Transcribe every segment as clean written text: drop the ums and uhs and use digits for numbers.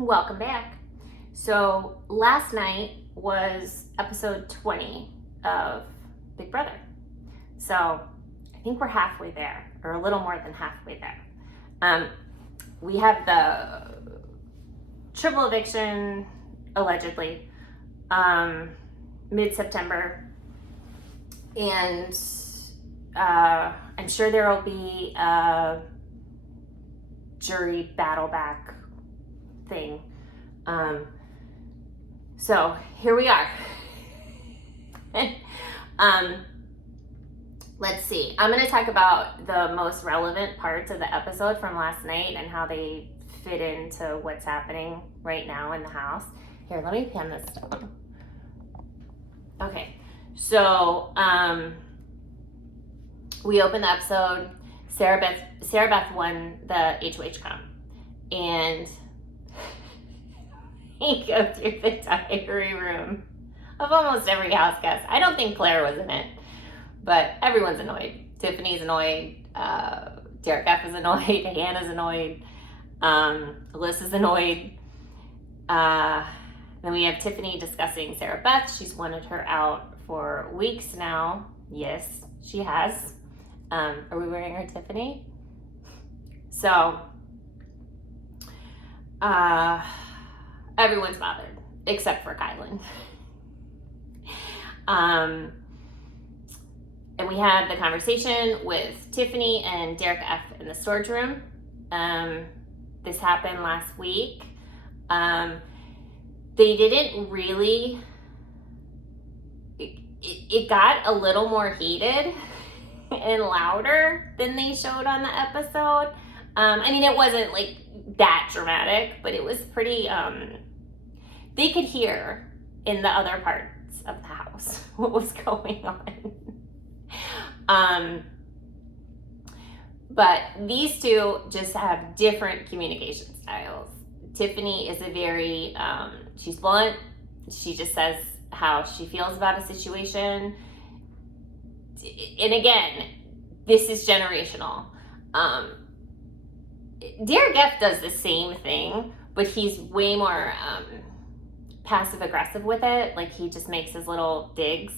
Welcome back. So last night was episode 20 of Big Brother. So I think we're halfway there, or a little more than halfway there. We have the triple eviction, allegedly, mid-September. And I'm sure there will be a jury battle back thing. So here we are. Let's see. I'm going to talk about the most relevant parts of the episode from last night and how they fit into what's happening right now in the house. Here, let me pen this down. Okay, so we opened the episode. Sarah Beth won the HOH crown, and we go through the diary room of almost every house guest. I don't think Claire was in it, but everyone's annoyed. Tiffany's annoyed. Derek F is annoyed. Hannah's annoyed. Alyssa's annoyed. Then we have Tiffany discussing Sarah Beth. She's wanted her out for weeks now. Yes, she has. Are we wearing our Tiffany? So, everyone's bothered except for Kylan. And we had the conversation with Tiffany and Derek F in the storage room. This happened last week. They didn't really, it got a little more heated and louder than they showed on the episode. I mean, it wasn't like that dramatic, but it was pretty, they could hear in the other parts of the house what was going on. But these two just have different communication styles. Tiffany is a very, she's blunt. She just says how she feels about a situation. And again, this is generational. Derek F does the same thing, but he's way more passive aggressive with it. Like, he just makes his little digs.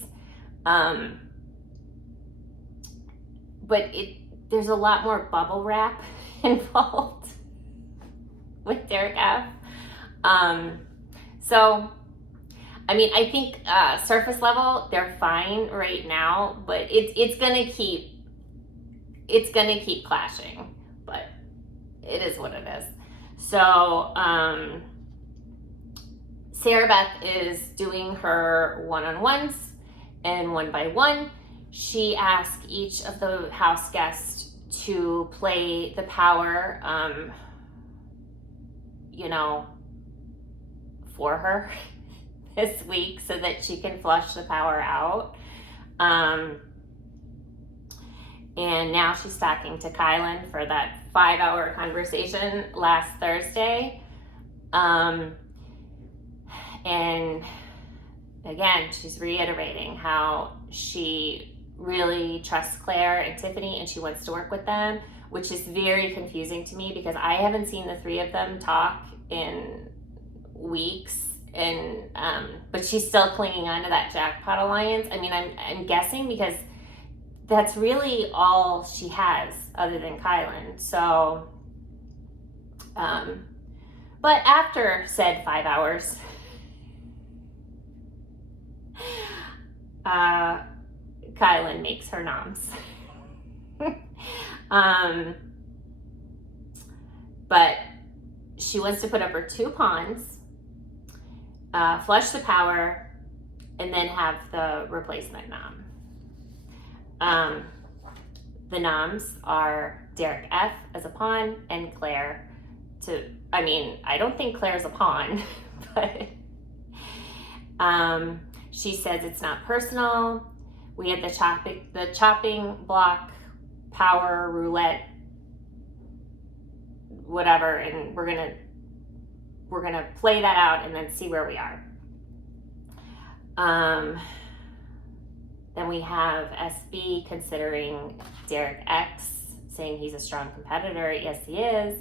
But there's a lot more bubble wrap involved with Derek F. So, I mean, I think surface level, they're fine right now, but it's gonna keep clashing, but it is what it is. So, Sarah Beth is doing her one-on-ones, and one by one, she asked each of the house guests to play the power, for her this week so that she can flush the power out. And now she's talking to Kylan for that 5-hour conversation last Thursday. And again, she's reiterating how she really trusts Claire and Tiffany and she wants to work with them, which is very confusing to me because I haven't seen the three of them talk in weeks. And but she's still clinging on to that jackpot alliance. I mean, I'm guessing because that's really all she has other than Kylan. So, but after said 5 hours, Kylan makes her noms. But she wants to put up her 2 pawns, flush the power, and then have the replacement nom. The noms are Derek F as a pawn and Claire I don't think Claire's a pawn, but she says it's not personal. We had the chopping block, power, roulette, whatever, and we're gonna play that out and then see where we are. Then we have SB considering Derek X, saying he's a strong competitor. Yes, he is.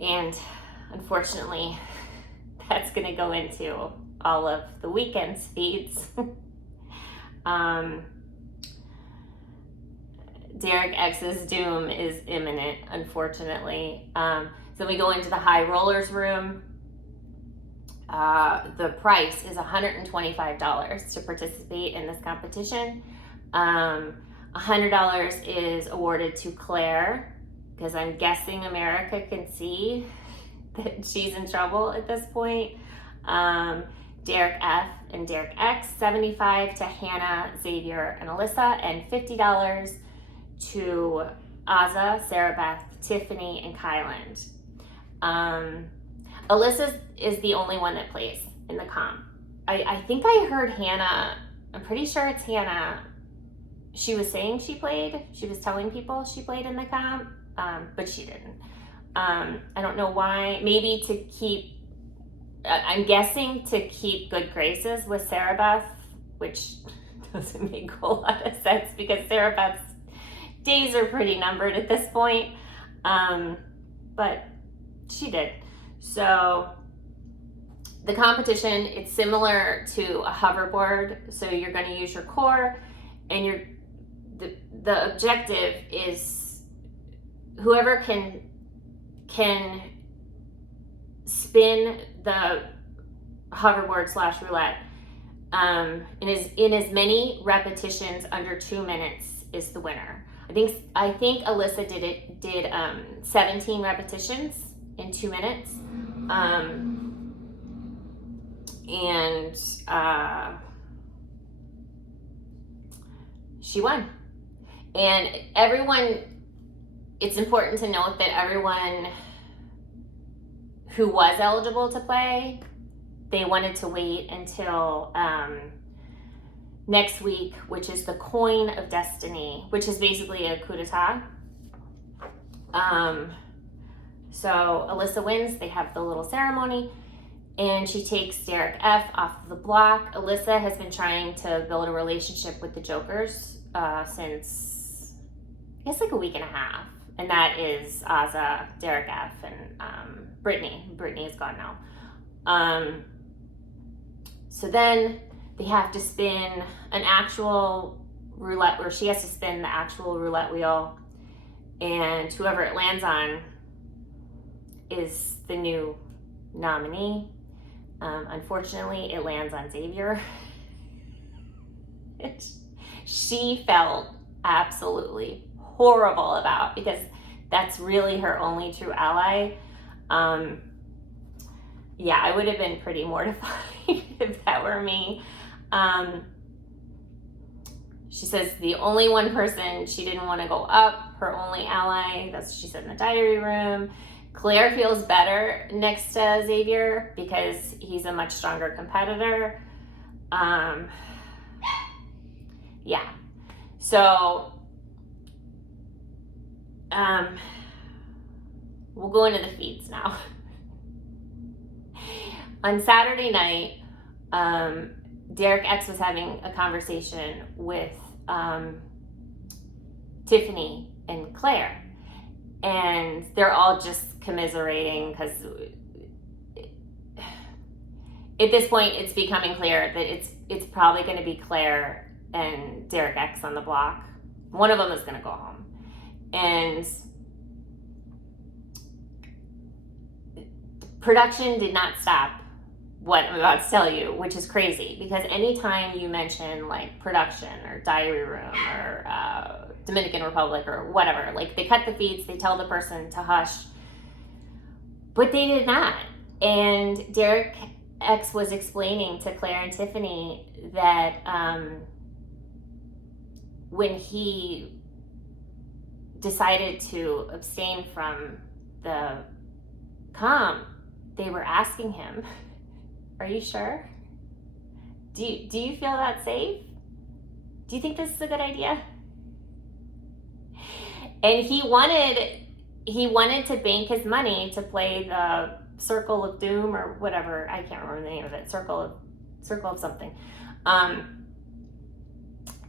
And unfortunately, that's going to go into all of the weekend's feeds. Derek X's doom is imminent, unfortunately. So we go into the high rollers room. The price is $125 to participate in this competition. $100 is awarded to Claire, because I'm guessing America can see that she's in trouble at this point. Derek F and Derek X, $75 to Hannah, Xavier, and Alyssa, and $50 to Azza, Sarah Beth, Tiffany, and Kyland. Alyssa is the only one that plays in the comp. I think I heard Hannah, I'm pretty sure it's Hannah, she was saying she played, she was telling people she played in the comp, but she didn't. I don't know why, maybe to keep, I'm guessing to keep good graces with Sarah Beth, which doesn't make a whole lot of sense because Sarah Beth's days are pretty numbered at this point, but she did. So the competition, it's similar to a hoverboard. So you're going to use your core, and the objective is whoever can spin the hoverboard / roulette in as many repetitions under 2 minutes is the winner. I think Alyssa did 17 repetitions in 2 minutes, and she won. And everyone, it's important to note that everyone who was eligible to play, they wanted to wait until next week, which is the Coin of Destiny, which is basically a coup d'etat. So Alyssa wins, they have the little ceremony, and she takes Derek F off of the block. Alyssa has been trying to build a relationship with the Jokers since, I guess, like a week and a half. And that is Azza, Derek F, and Brittany. Brittany is gone now. So then they have to spin an actual roulette, where she has to spin the actual roulette wheel, and whoever it lands on is the new nominee. Unfortunately, it lands on Xavier. She felt absolutely horrible about, because that's really her only true ally. Yeah, I would have been pretty mortified if that were me. She says the only one person she didn't want to go up, her only ally, that's what she said in the diary room. Claire feels better next to Xavier because he's a much stronger competitor. Yeah. So, we'll go into the feeds now. On Saturday night, Derek X was having a conversation with Tiffany and Claire, and they're all just commiserating because at this point it's becoming clear that it's probably going to be Claire and Derek X on the block. One of them is going to go home. And production did not stop what I'm about to tell you, which is crazy, because anytime you mention like production or diary room or Dominican Republic or whatever, like they cut the feeds, they tell the person to hush, but they did not. And Derek X was explaining to Claire and Tiffany that when he decided to abstain from the comp, they were asking him, "Are you sure? Do you feel that safe? Do you think this is a good idea?" And he wanted to bank his money to play the Circle of Doom or whatever, I can't remember the name of it, Circle of something.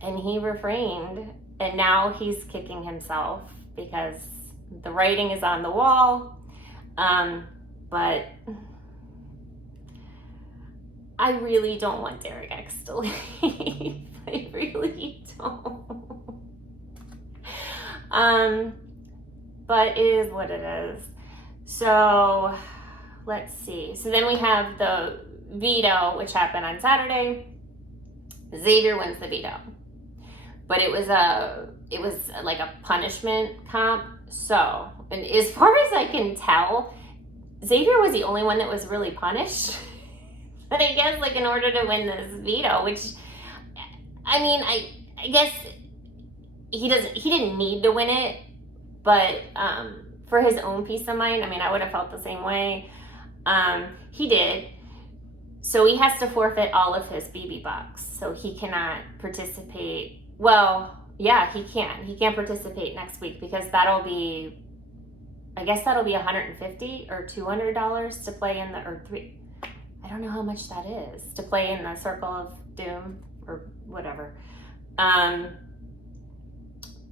And he refrained, and now he's kicking himself because the writing is on the wall. But I really don't want Derek X to leave. I really don't. But it is what it is. So let's see. So then we have the veto, which happened on Saturday. Xavier wins the veto, but it was like a punishment comp. So, and as far as I can tell, Xavier was the only one that was really punished. But I guess, like, in order to win this veto, which, I mean, I guess he didn't need to win it, but for his own peace of mind, I mean, I would have felt the same way. He did. So he has to forfeit all of his BB bucks. So he cannot participate. Well, yeah, he can. He can't participate next week because that'll be $150 or $200 to play in I don't know how much that is to play in the Circle of Doom or whatever.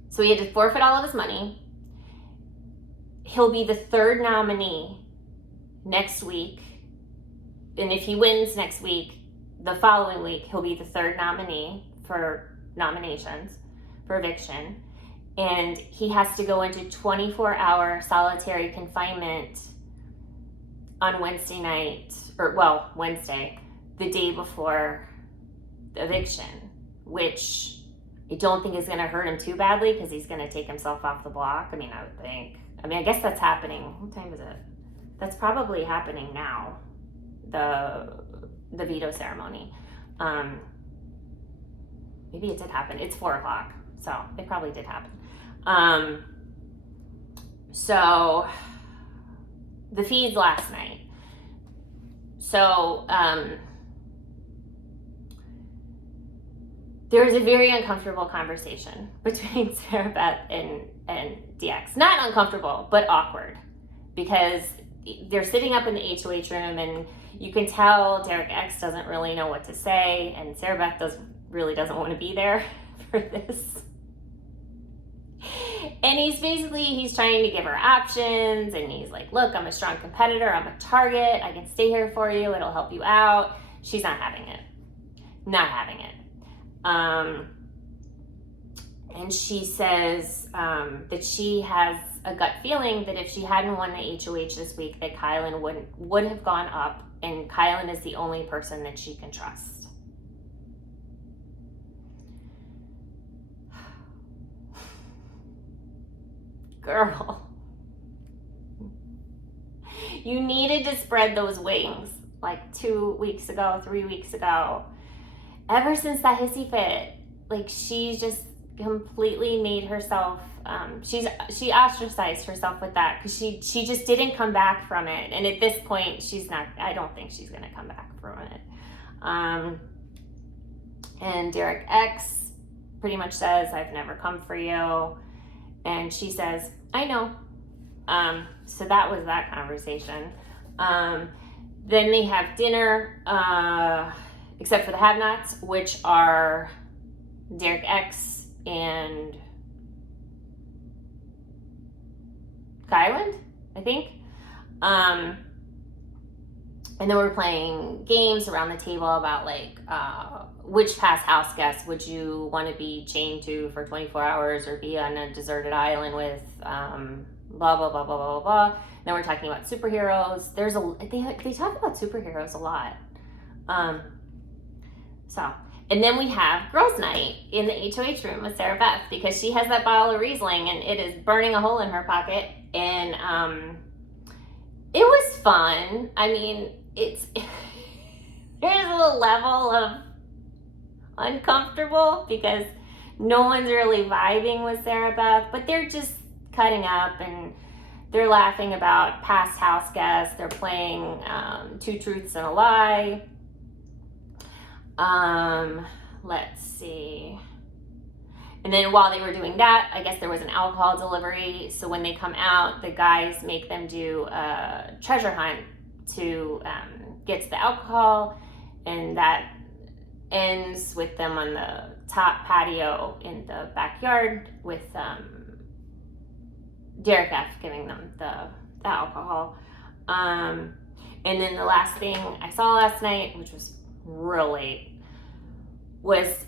So he had to forfeit all of his money. He'll be the third nominee next week. And if he wins next week, the following week, he'll be the third nominee for nominations for eviction. And he has to go into 24-hour solitary confinement on Wednesday, the day before the eviction, which I don't think is going to hurt him too badly because he's going to take himself off the block. I mean, I would think. I guess that's happening. What time is it? That's probably happening now. The veto ceremony. Maybe it did happen. It's 4:00, so it probably did happen. So the feeds last night. So there was a very uncomfortable conversation between Sarah Beth and DX. Not uncomfortable, but awkward, because they're sitting up in the HOH room, and you can tell Derek X doesn't really know what to say, and Sarah Beth really doesn't want to be there for this. And he's trying to give her options, and he's like, look, I'm a strong competitor, I'm a target, I can stay here for you, it'll help you out. She's not having it. And she says that she has a gut feeling that if she hadn't won the HOH this week, that Kylan would have gone up, and Kylan is the only person that she can trust. Girl, you needed to spread those wings like 2 weeks ago, 3 weeks ago. Ever since that hissy fit, like, she's just completely made herself, she ostracized herself with that because she just didn't come back from it. And at this point, I don't think she's going to come back from it. And Derek X pretty much says, I've never come for you. And she says, I know. So that was that conversation. Then they have dinner, except for the have-nots, which are Derek X and Kylan, I think. And then we're playing games around the table about, like, which past house guest would you want to be chained to for 24 hours or be on a deserted island with, blah, blah, blah, blah, blah, blah. Then we're talking about superheroes. They talk about superheroes a lot. And then we have girls' night in the HOH room with Sarah Beth, because she has that bottle of Riesling and it is burning a hole in her pocket. And it was fun. I mean, there's a level of uncomfortable because no one's really vibing with Sarah Beth, but they're just cutting up and they're laughing about past house guests. They're playing Two Truths and a Lie. Let's see. And then while they were doing that, I guess there was an alcohol delivery. So when they come out, the guys make them do a treasure hunt to get to the alcohol. And that ends with them on the top patio in the backyard with Derek F giving them the alcohol. And then the last thing I saw last night, which was real late, was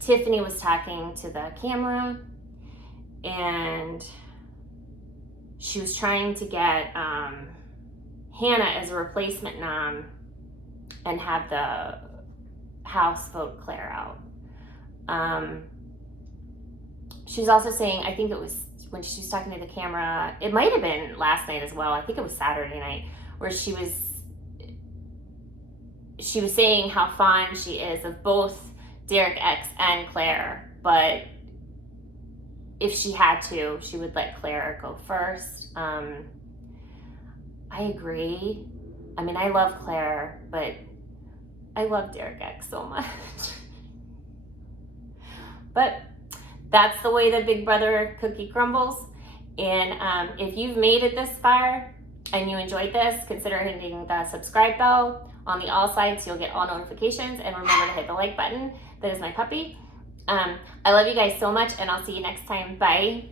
Tiffany was talking to the camera, and she was trying to get Hannah as a replacement nom and have the House vote Claire out. She's also saying, I think it was when she was talking to the camera, it might have been last night as well, I think it was Saturday night, where she was saying how fond she is of both Derek X and Claire, but if she had to, she would let Claire go first. I agree. I mean, I love Claire, but I love Derek X so much. But that's the way the Big Brother cookie crumbles. And if you've made it this far and you enjoyed this, consider hitting the subscribe bell on the all sides so you'll get all notifications. And remember to hit the like button. That is my puppy. I love you guys so much, and I'll see you next time. Bye.